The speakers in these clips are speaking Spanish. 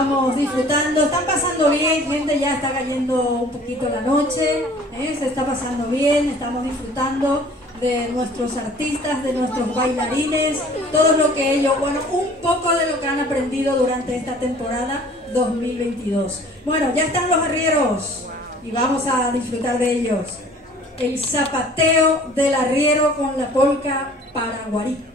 Estamos disfrutando, están pasando bien, gente, ya está cayendo un poquito la noche, se está pasando bien, estamos disfrutando de nuestros artistas, de nuestros bailarines, todo lo que ellos, bueno, un poco de lo que han aprendido durante esta temporada 2022. Bueno, ya están los arrieros y vamos a disfrutar de ellos. El zapateo del arriero con la polca paraguarí.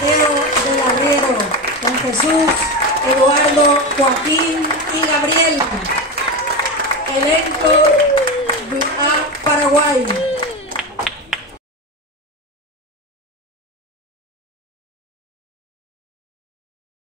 Del arriero con Jesús, Eduardo, Joaquín y Gabriel, elenco a Paraguay.